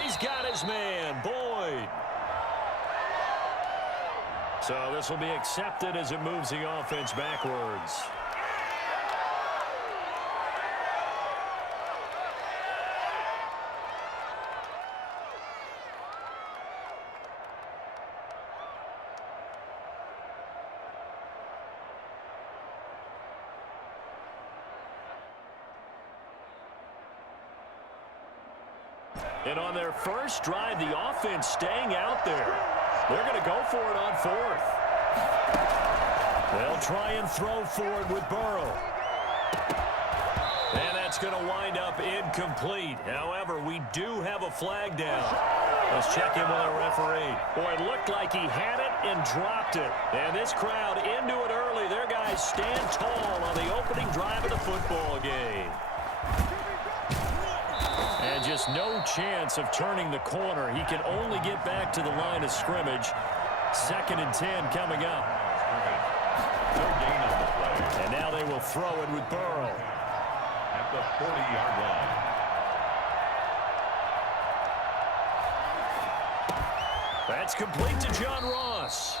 He's got his man, Boyd. So this will be accepted as it moves the offense backwards. And on their first drive, the offense staying out there. They're going to go for it on fourth. They'll try and throw forward with Burrow. And that's going to wind up incomplete. However, we do have a flag down. Let's check in with our referee. Boy, it looked like he had it and dropped it. And this crowd into it early. Their guys stand tall on the opening drive of the football game. And just no chance of turning the corner. He can only get back to the line of scrimmage. 2nd and 10 coming up. And now they will throw it with Burrow. At the 40-yard line. That's complete to John Ross.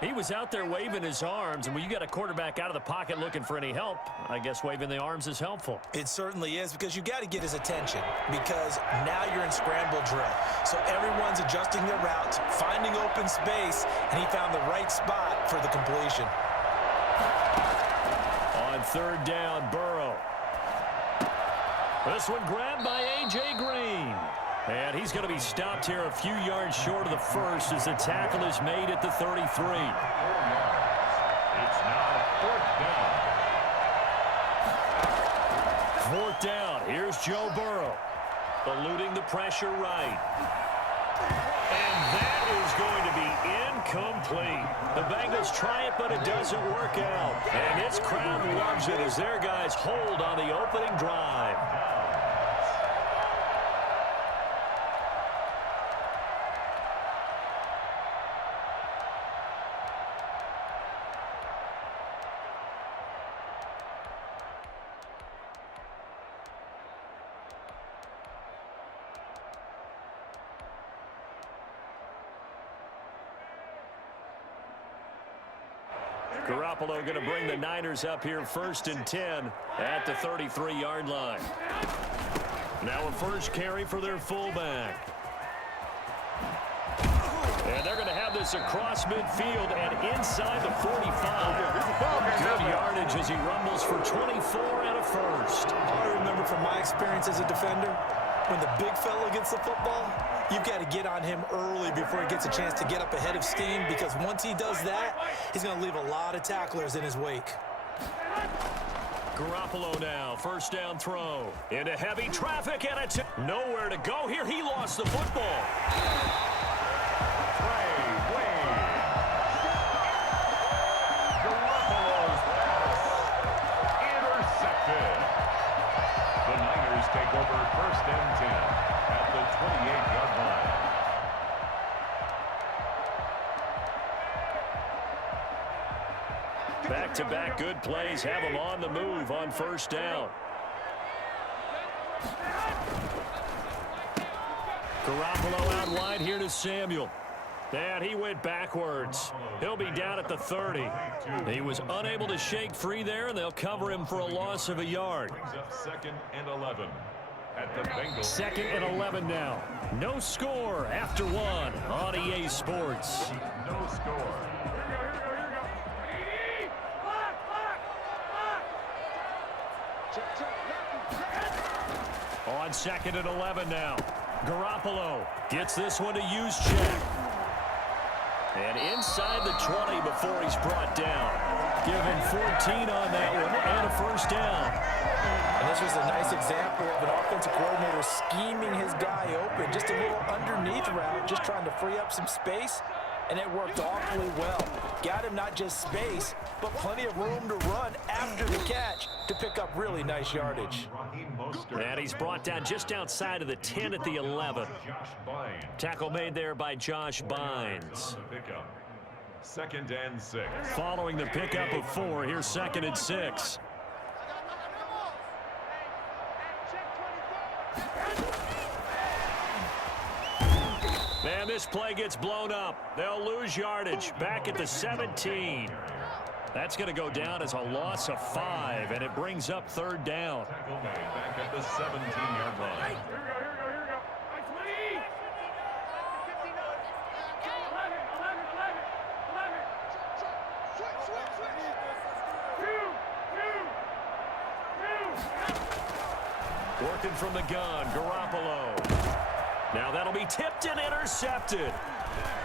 He was out there waving his arms, and when you got a quarterback out of the pocket looking for any help, I guess waving the arms is helpful. It certainly is, because you got to get his attention, because now you're in scramble drill. So everyone's adjusting their routes, finding open space, and he found the right spot for the completion. On 3rd down, Burrow. This one grabbed by A.J. Green. And he's going to be stopped here a few yards short of the first as the tackle is made at the 33. It's now 4th down. 4th down. Here's Joe Burrow. Eluding the pressure right. And that is going to be incomplete. The Bengals try it, but it doesn't work out. And this crowd loves it as their guys hold on the opening drive. Garoppolo going to bring the Niners up here 1st and 10 at the 33-yard line. Now a first carry for their fullback. And they're going to have this across midfield and inside the 45. Good yardage as he rumbles for 24 and a first. I remember from my experience as a defender, when the big fella gets the football, you've got to get on him early before he gets a chance to get up ahead of steam, because once he does that, he's going to leave a lot of tacklers in his wake. Garoppolo now, 1st down throw. Into heavy traffic, and it's nowhere to go here. He lost the football. Garoppolo's pass intercepted. The Niners take over 1st and 10 at the 28-yard line. Back-to-back good plays have him on the move on 1st down. Garoppolo out wide here to Samuel. And he went backwards. He'll be down at the 30. He was unable to shake free there, and they'll cover him for a loss of a yard. Brings up 2nd and 11 at the Bengals. 2nd and 11 now. No score after 1 on EA Sports. No score. On 2nd and 11 now. Garoppolo gets this one to use check. And inside the 20 before he's brought down. Give him 14 on that one and a 1st down. And this was a nice example of an offensive coordinator scheming his guy open. Just a little underneath route, just trying to free up some space. And it worked awfully well. Got him not just space, but plenty of room to run after the catch to pick up really nice yardage. And he's brought down just outside of the 10 at the 11. Tackle made there by Josh Bynes. 2nd and 6. Following the pickup of 4, here's 2nd and 6. this play gets blown up. They'll lose yardage back at the 17. That's going to go down as a loss of 5, and it brings up third down. Back at the 17-yard line. Working from the gun, Garoppolo. Now that'll be tipped and intercepted.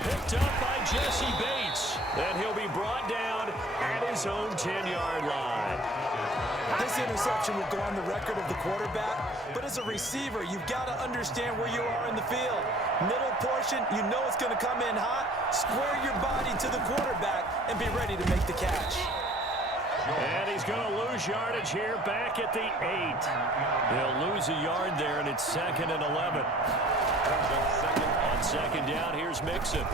Picked up by Jesse Bates. And he'll be brought down at his own 10-yard line. This interception will go on the record of the quarterback, but as a receiver, you've got to understand where you are in the field. Middle portion, you know it's going to come in hot. Square your body to the quarterback and be ready to make the catch. And he's going to lose yardage here back at the 8. He'll lose a yard there, and it's 2nd and 11. On second down, here's Mixon.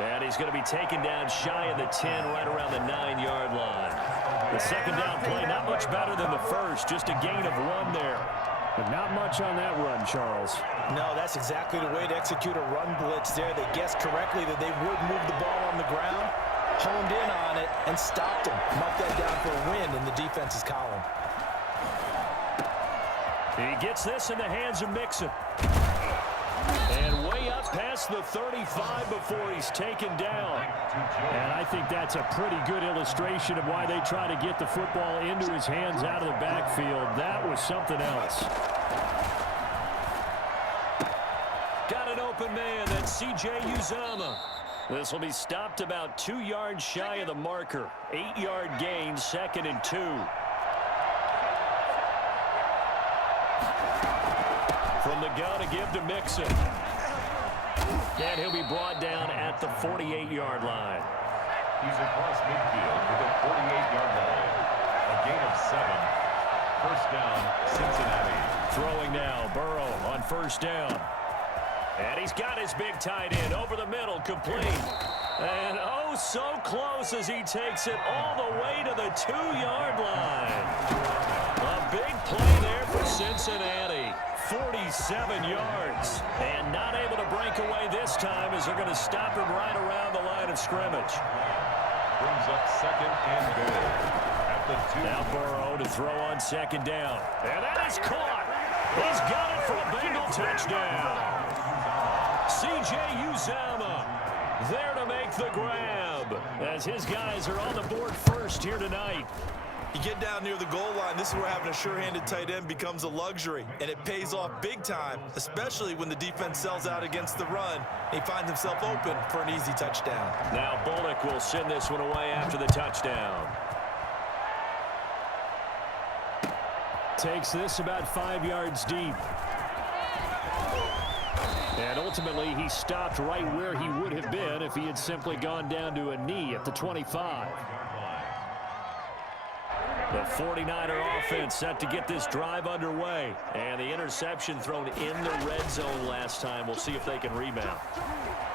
And he's going to be taken down shy of the 10, right around the 9-yard line. The second down play, not much better than the first, just a gain of 1 there. But not much on that run, Charles. No, that's exactly the way to execute a run blitz there. They guessed correctly that they would move the ball on the ground, honed in on it, and stopped him. Mark that down for a win in the defense's column. He gets this in the hands of Mixon. And way up past the 35 before he's taken down. And I think that's a pretty good illustration of why they try to get the football into his hands out of the backfield. That was something else. Got an open man. That's C.J. Uzomah. This will be stopped about 2 yards shy of the marker. 8-yard gain, 2nd and 2. From the gun to give to Mixon. And he'll be brought down at the 48-yard line. He's across midfield to the 48-yard line. A gain of 7. First down, Cincinnati. Throwing now, Burrow on first down. And he's got his big tight end over the middle, complete. And oh, so close as he takes it all the way to the 2-yard line. A big play there for Cincinnati. 47 yards. And not able to break away this time as they're going to stop him right around the line of scrimmage. Brings up 2nd and goal at the 2. Now Burrow to throw on second down. And that is caught. He's got it for a Bengal touchdown. C.J. Uzomah there to make the grab as his guys are on the board first here tonight. You get down near the goal line, this is where having a sure-handed tight end becomes a luxury, and it pays off big time, especially when the defense sells out against the run. He finds himself open for an easy touchdown. Now Bullock will send this one away after the touchdown. Takes this about 5 yards deep. And ultimately, he stopped right where he would have been if he had simply gone down to a knee at the 25. The 49er offense set to get this drive underway. And the interception thrown in the red zone last time. We'll see if they can rebound.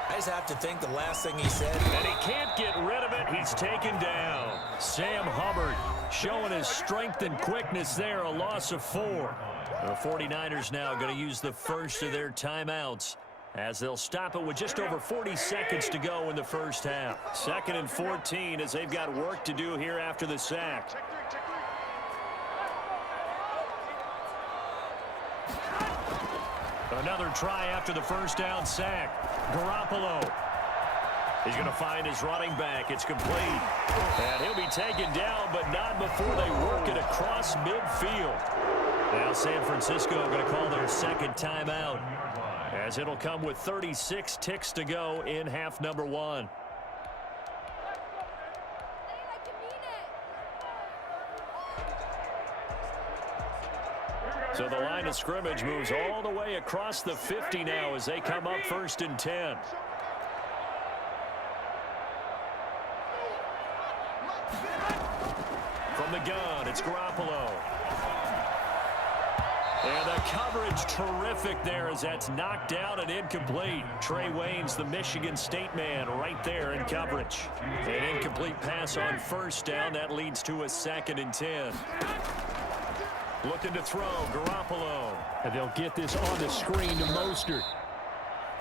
I just have to think the last thing he said. And he can't get rid of it. He's taken down. Sam Hubbard showing his strength and quickness there. A loss of 4. The 49ers now going to use the first of their timeouts as they'll stop it with just over 40 seconds to go in the first half. 2nd and 14 as they've got work to do here after the sack. Another try after the first down sack. Garoppolo. He's going to find his running back. It's complete. And he'll be taken down, but not before they work it across midfield. Now San Francisco going to call their second timeout, as it'll come with 36 ticks to go in half number 1. So the line of scrimmage moves all the way across the 50 now as they come up 1st and 10. From the gun, it's Garoppolo. And the coverage terrific there as that's knocked down and incomplete. Trey Waynes, the Michigan State man, right there in coverage. An incomplete pass on first down. That leads to a 2nd and 10. Looking to throw, Garoppolo. And they'll get this on the screen to Mostert.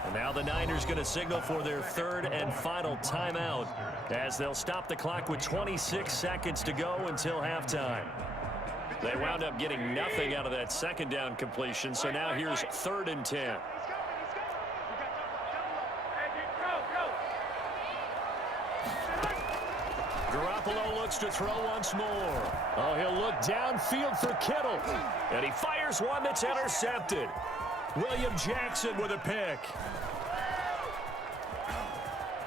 And now the Niners going to signal for their third and final timeout as they'll stop the clock with 26 seconds to go until halftime. They wound up getting nothing out of that second down completion, so now here's 3rd and 10. Garoppolo looks to throw once more. Oh, he'll look downfield for Kittle. And he fires one that's intercepted. William Jackson with a pick.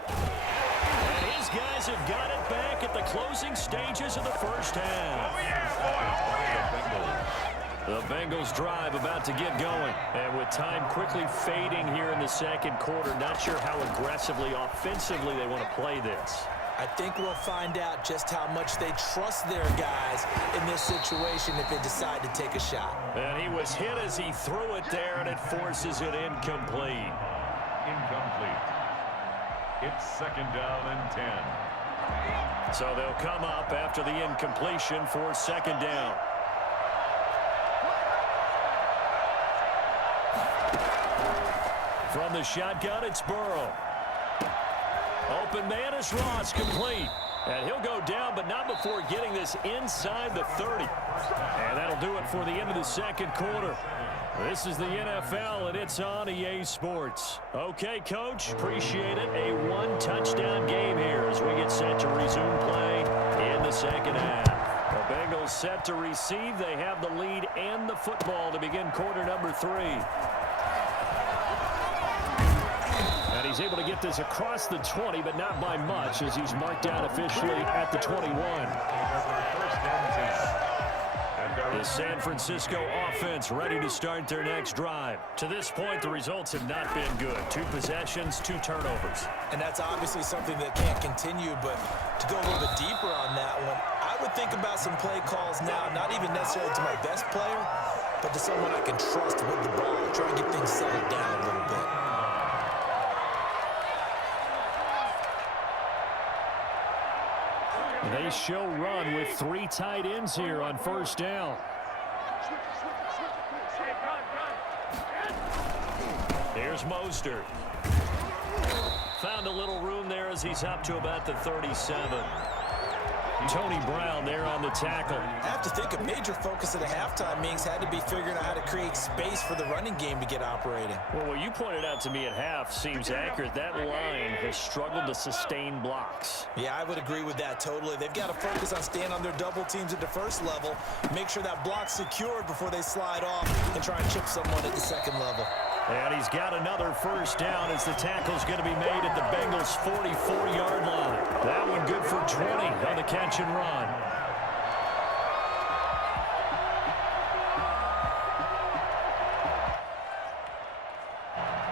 And his guys have got it back at the closing stages of the first half. The Bengals drive about to get going. And with time quickly fading here in the second quarter, not sure how aggressively, offensively they want to play this. I think we'll find out just how much they trust their guys in this situation if they decide to take a shot. And he was hit as he threw it there, and it forces it incomplete. Incomplete. It's 2nd down and 10. So they'll come up after the incompletion for 2nd down. From the shotgun, it's Burrow. Open man is Ross, complete. And he'll go down, but not before getting this inside the 30. And that'll do it for the end of the second quarter. This is the NFL, and it's on EA Sports. Okay, Coach, appreciate it. A one-touchdown game here as we get set to resume play in the second half. The Bengals set to receive. They have the lead and the football to begin quarter number 3. And he's able to get this across the 20, but not by much, as he's marked down officially at the 21. The San Francisco offense ready to start their next drive. To this point, the results have not been good. 2 possessions, 2 turnovers. And that's obviously something that can't continue, but to go a little bit deeper on that one, I would think about some play calls now, not even necessarily to my best player, but to someone I can trust with the ball, try and get things settled down a little bit. They show run with 3 tight ends here on 1st down. Here's Mostert. Found a little room there as he's up to about the 37. Tony Brown there on the tackle. I have to think a major focus of the halftime meetings had to be figuring out how to create space for the running game to get operating. Well, what you pointed out to me at half seems accurate. That line has struggled to sustain blocks. Yeah, I would agree with that totally. They've got to focus on staying on their double teams at the first level, make sure that block's secured before they slide off and try and chip someone at the second level. And he's got another 1st down as the tackle's going to be made at the Bengals' 44-yard line. That one good for 20 on the catch and run.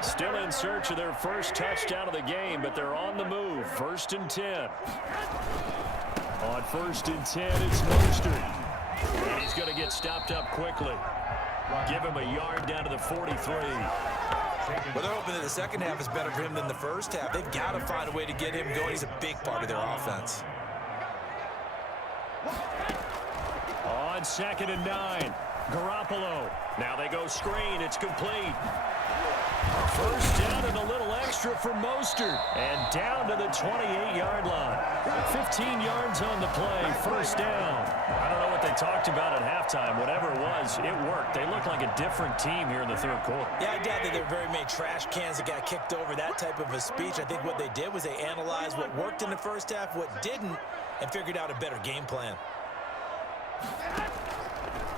Still in search of their first touchdown of the game, but they're on the move. 1st and 10. On 1st and 10, it's Mostert. And he's going to get stopped up quickly. Give him a yard down to the 43. Well, they're hoping that the second half is better for him than the first half. They've got to find a way to get him going. He's a big part of their offense. On 2nd and 9, Garoppolo. Now they go screen. It's complete. 1st down and a little extra for Mostert. And down to the 28-yard line. 15 yards on the play. 1st down. I don't know what they talked about at halftime. Whatever it was, it worked. They look like a different team here in the 3rd quarter. Yeah, I doubt that there were very many trash cans that got kicked over, that type of a speech. I think what they did was they analyzed what worked in the first half, what didn't, and figured out a better game plan.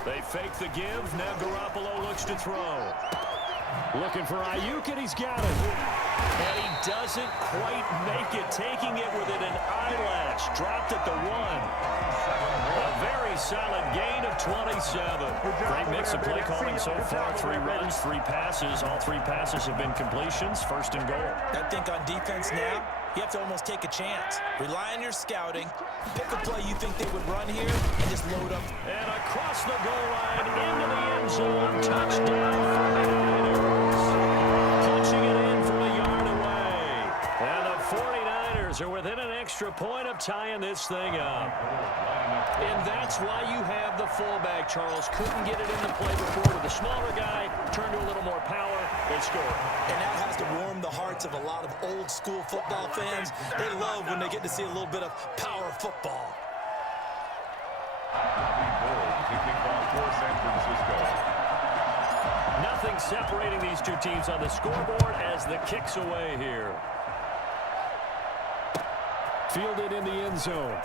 They fake the give. Now Garoppolo looks to throw. Looking for Ayuk, and he's got it. And he doesn't quite make it, taking it within an eyelash. Dropped at the 1. A very solid gain of 27. Great mix of play calling so far. 3 runs, 3 passes. All 3 passes have been completions. 1st and goal. I think on defense now, you have to almost take a chance. Rely on your scouting. Pick a play you think they would run here and just load up. And across the goal line into the end zone. Touchdown for the Niners. Punching it in from a yard away. And the 49ers are within an extra point of tying this thing up. And that's That's why you have the fullback, Charles. Couldn't get it into play before with the smaller guy. Turned to a little more power. They score. And that has to warm the hearts of a lot of old-school football fans. They love when they get to see a little bit of power football. Nothing separating these two teams on the scoreboard as the kick's away here. Fielded in the end zone.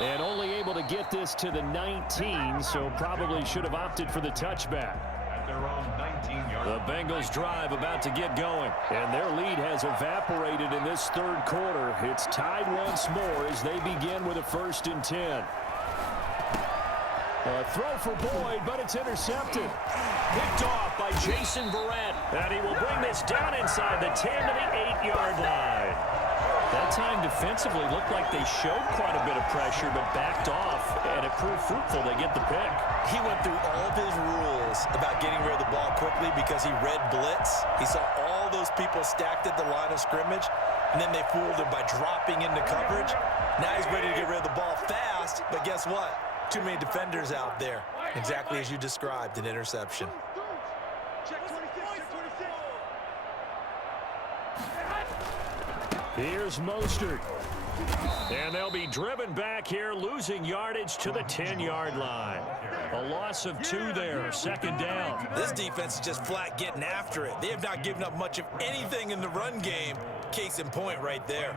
And only able to get this to the 19, so probably should have opted for the touchback. At their own 19-yard. The Bengals drive about to get going. And their lead has evaporated in this third quarter. It's tied once more as they begin with a 1st and 10. A throw for Boyd, but it's intercepted. Picked off by Jason Verrett. And he will bring this down inside the 10 to the 8-yard line. That time defensively looked like they showed quite a bit of pressure, but backed off, and it proved fruitful. They get the pick. He went through all of his rules about getting rid of the ball quickly because he read blitz. He saw all those people stacked at the line of scrimmage, and then they fooled him by dropping into coverage. Now he's ready to get rid of the ball fast, but guess what? Too many defenders out there. Exactly as you described, an interception. Here's Mostert. And they'll be driven back here, losing yardage to the 10-yard line. A loss of 2 there, 2nd down. This defense is just flat getting after it. They have not given up much of anything in the run game. Case in point right there.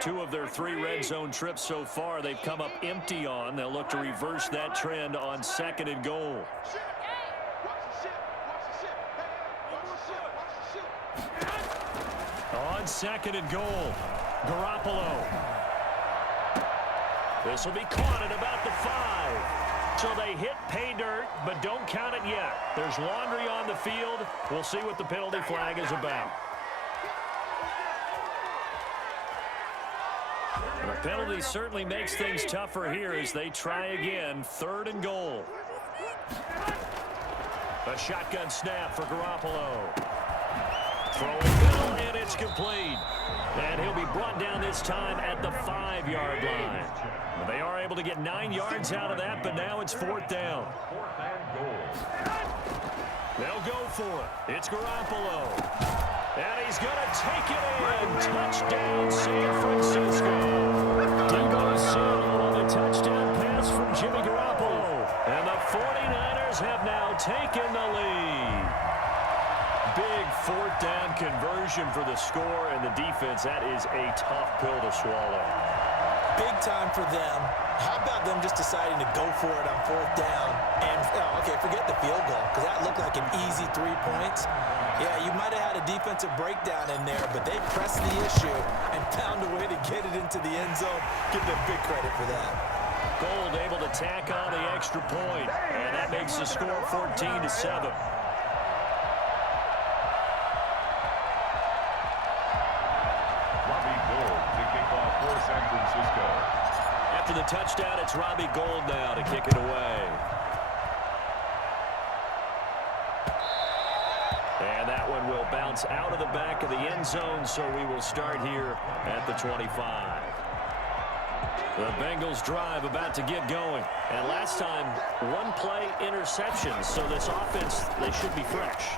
2 of their 3 red zone trips so far, they've come up empty on. They'll look to reverse that trend on 2nd and goal. On 2nd and goal, Garoppolo. This will be caught at about the 5. So they hit pay dirt, but don't count it yet. There's laundry on the field. We'll see what the penalty flag is about. The penalty certainly makes things tougher here as they try again. 3rd and goal. A shotgun snap for Garoppolo. Throwing middle, and it's complete. And he'll be brought down this time at the 5-yard line. They are able to get 9 yards out of that, but now it's 4th down. They'll go for it. It's Garoppolo. And he's going to take it in. Touchdown, San Francisco. Debo Samuel on the touchdown pass from Jimmy Garoppolo. And the 49ers have now taken the lead. Big 4th down conversion for the score, and the defense, that is a tough pill to swallow. Big time for them. How about them just deciding to go for it on 4th down? And, okay, forget the field goal, because that looked like an easy 3 points. Yeah, you might have had a defensive breakdown in there, but they pressed the issue and found a way to get it into the end zone. Give them big credit for that. Gold able to tack on the extra point, and that makes the score 14-7. San Francisco. After the touchdown, it's Robbie Gould now to kick it away. And that one will bounce out of the back of the end zone, so we will start here at the 25. The Bengals drive about to get going. And last time, 1-play interception. So this offense, they should be fresh.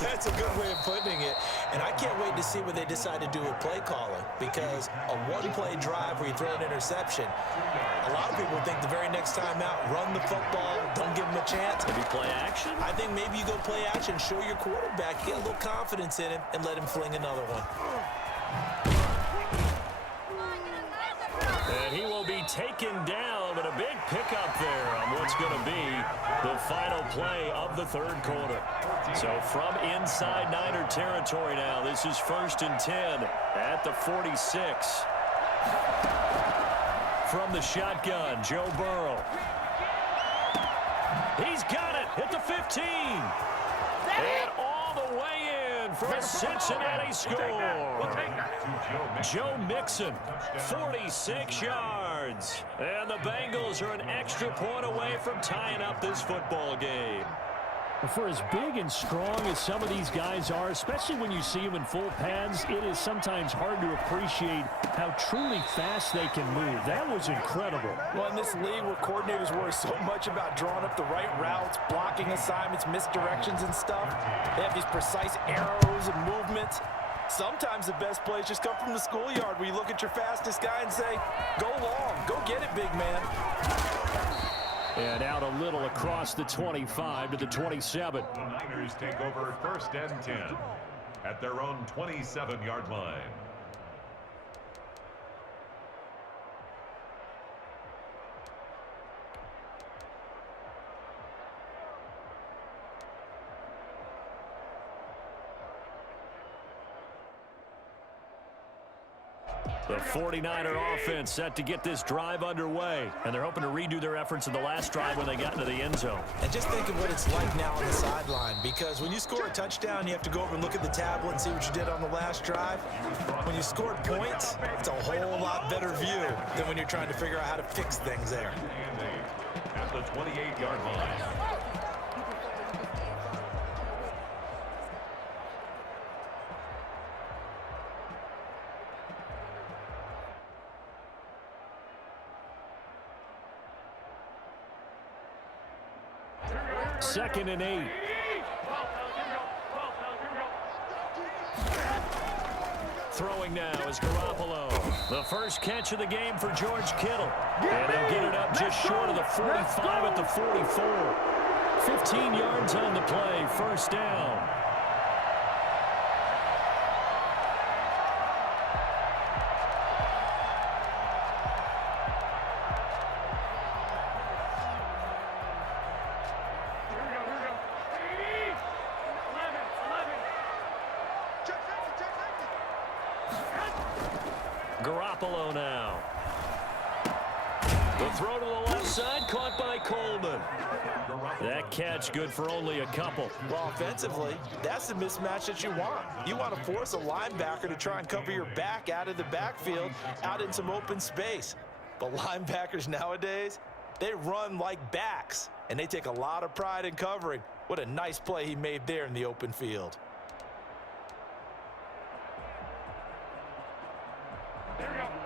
That's a good way of putting it. And I can't wait to see what they decide to do with play calling. Because a 1-play drive where you throw an interception, a lot of people think the very next time out, run the football, don't give them a chance. Maybe play action? I think maybe you go play action, show your quarterback, get a little confidence in him, and let him fling another one. And he will be taken down, but a big pickup there on what's going to be the final play of the third quarter. So from inside Niner territory now, this is 1st and 10 at the 46. From the shotgun, Joe Burrow. He's got it at the 15. And all the way in for a Cincinnati score. Joe Mixon, 46 yards. And the Bengals are an extra point away from tying up this football game. For as big and strong as some of these guys are, especially when you see them in full pads, it is sometimes hard to appreciate how truly fast they can move. That was incredible. Well, in this league where coordinators worry so much about drawing up the right routes, blocking assignments, misdirections and stuff, they have these precise arrows and movements. Sometimes the best plays just come from the schoolyard where you look at your fastest guy and say, go long, go get it, big man. And out a little across the 25 to the 27. The Niners take over 1st and 10 at their own 27-yard line. The 49er offense set to get this drive underway. And they're hoping to redo their efforts in the last drive when they got into the end zone. And just think of what it's like now on the sideline, because when you score a touchdown, you have to go over and look at the tablet and see what you did on the last drive. When you scored points, it's a whole lot better view than when you're trying to figure out how to fix things there. At the 28-yard line. Second and 8. Throwing now is Garoppolo. The first catch of the game for George Kittle. And they'll get it up just short of the 45 at the 44. 15 yards on the play, first down. Garoppolo now. The throw to the left side, caught by Coleman. That catch good for only a couple. Well, offensively, that's the mismatch that you want. You want to force a linebacker to try and cover your back out of the backfield, out in some open space. But linebackers nowadays, they run like backs, and they take a lot of pride in covering. What a nice play he made there in the open field.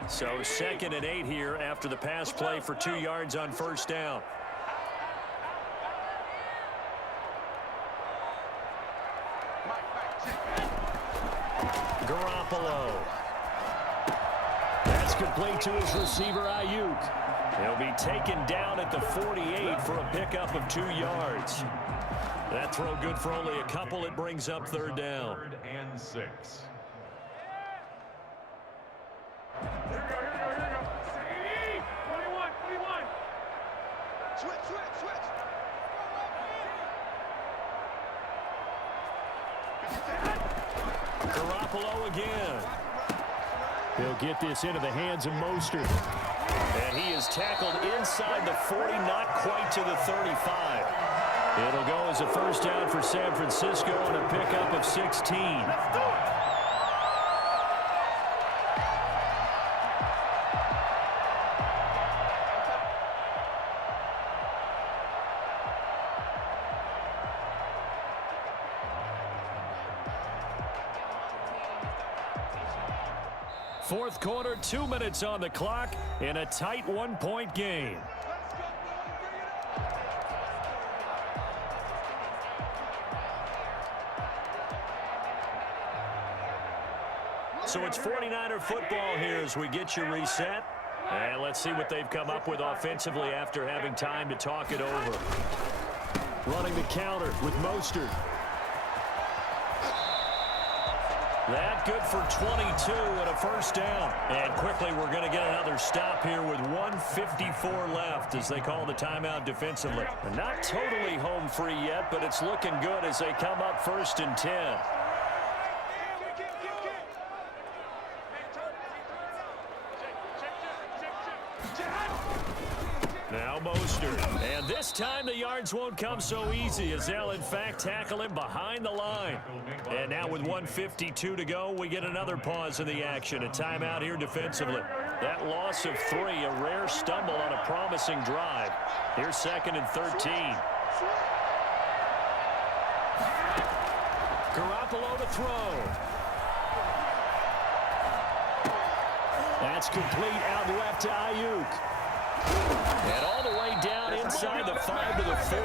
So 2nd and 8 here after the pass play for 2 yards on first down. Garoppolo. That's complete to his receiver, Ayuk. He'll be taken down at the 48 for a pickup of 2 yards. That throw good for only a couple. It brings up 3rd down. 3rd and 6. Garoppolo again. He'll get this into the hands of Mostert. And he is tackled inside the 40, not quite to the 35. It'll go as a first down for San Francisco on a pickup of 16. Fourth quarter, 2 minutes on the clock in a tight 1-point game. So it's 49er football here as we get you reset. And let's see what they've come up with offensively after having time to talk it over. Running the counter with Mostert. That good for 22 and a first down. And quickly we're going to get another stop here with 1:54 left as they call the timeout defensively. And not totally home free yet, but it's looking good as they come up 1st and 10. Now Mostert. And this time the yards won't come so easy as they'll in fact tackle him behind the line. And now with 1:52 to go, we get another pause in the action. A timeout here defensively. That loss of 3, a rare stumble on a promising drive. Here's 2nd and 13. Garoppolo to throw. That's complete out left to Ayuk. And all the way down inside the 5 to the 4.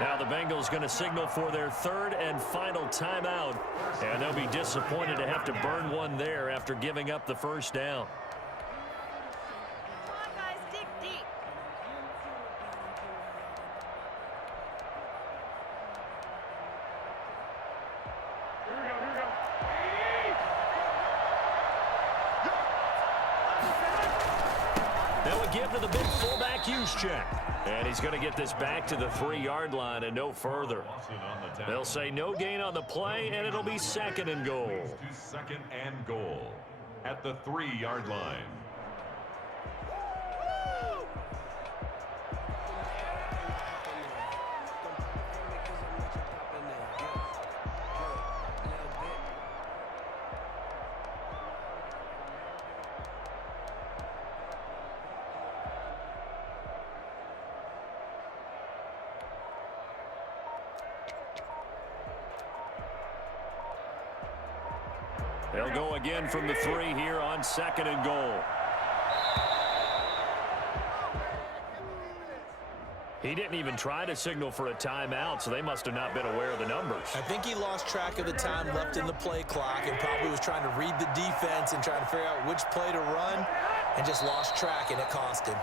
Now the Bengals going to signal for their third and final timeout. And they'll be disappointed to have to burn one there after giving up the first down. Come on, guys, dig deep. They'll give to the big fullback use check. And he's going to get this back to the 3-yard line and no further. They'll say no gain on the play, and it'll be 2nd and goal. Second and goal at the 3-yard line. They'll go again from the 3 here on 2nd and goal. He didn't even try to signal for a timeout, so they must have not been aware of the numbers. I think he lost track of the time left in the play clock and probably was trying to read the defense and trying to figure out which play to run and just lost track, and it cost him.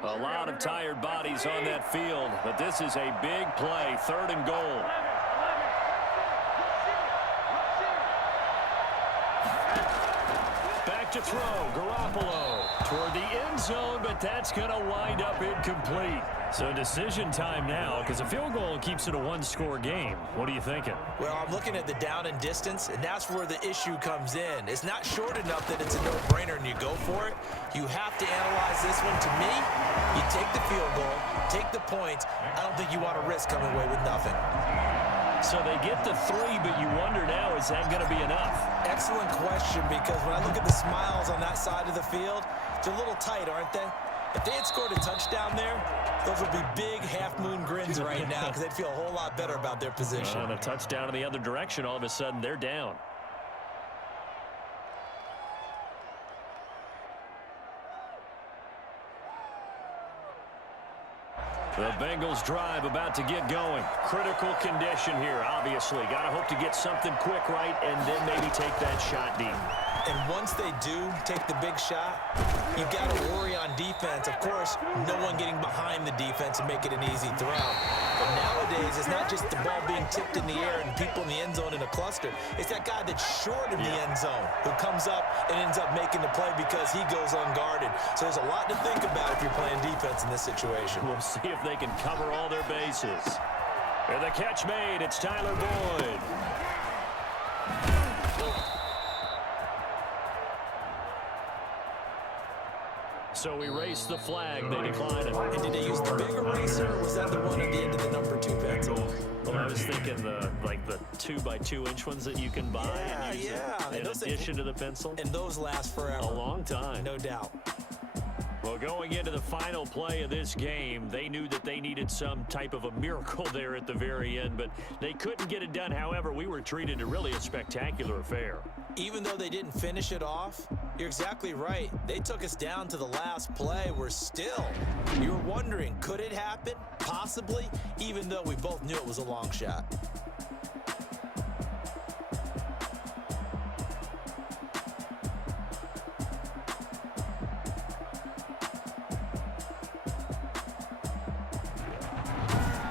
A lot of tired bodies on that field, but this is a big play, 3rd and goal. Back to throw, Garoppolo toward the end zone, but that's going to wind up incomplete. So decision time now, because a field goal keeps it a 1-score game. What are you thinking? Well, I'm looking at the down and distance, and that's where the issue comes in. It's not short enough that it's a no-brainer and you go for it. You have to analyze this one. To me, you take the field goal, take the points. I don't think you want to risk coming away with nothing. So they get the 3, but you wonder now, is that going to be enough? Excellent question, because when I look at the smiles on that side of the field, they're a little tight, aren't they? If they had scored a touchdown there, those would be big half-moon grins right now because they'd feel a whole lot better about their position. And a touchdown in the other direction, all of a sudden they're down. The Bengals drive about to get going. Critical condition here, obviously. Got to hope to get something quick right and then maybe take that shot deep. And once they do take the big shot, you've got to worry on defense. Of course, no one getting behind the defense and make it an easy throw. But nowadays, it's not just the ball being tipped in the air and people in the end zone in a cluster. It's that guy that's short of the end zone who comes up and ends up making the play because he goes unguarded. So there's a lot to think about if you're playing defense in this situation. We'll see if they can cover all their bases. And the catch made. It's Tyler Boyd. So we race the flag. They decline it. And did they use the big eraser, or was that the one at the end of the number 2 pencil? Well, I was thinking the 2x2-inch ones that you can buy and use in addition to the pencil. And those last forever. A long time. No doubt. Well, going into the final play of this game, they knew that they needed some type of a miracle there at the very end, but they couldn't get it done. However, we were treated to really a spectacular affair. Even though they didn't finish it off, you're exactly right. They took us down to the last play. We're still, you were wondering, could it happen? Possibly, even though we both knew it was a long shot.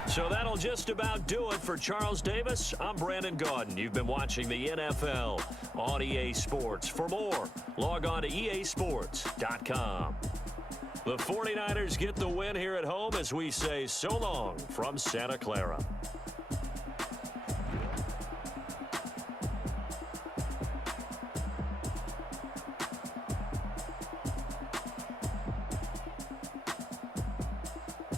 So that'll just about do it for Charles Davis. I'm Brandon Gaudin. You've been watching the NFL on EA Sports. For more, log on to easports.com. The 49ers get the win here at home as we say so long from Santa Clara.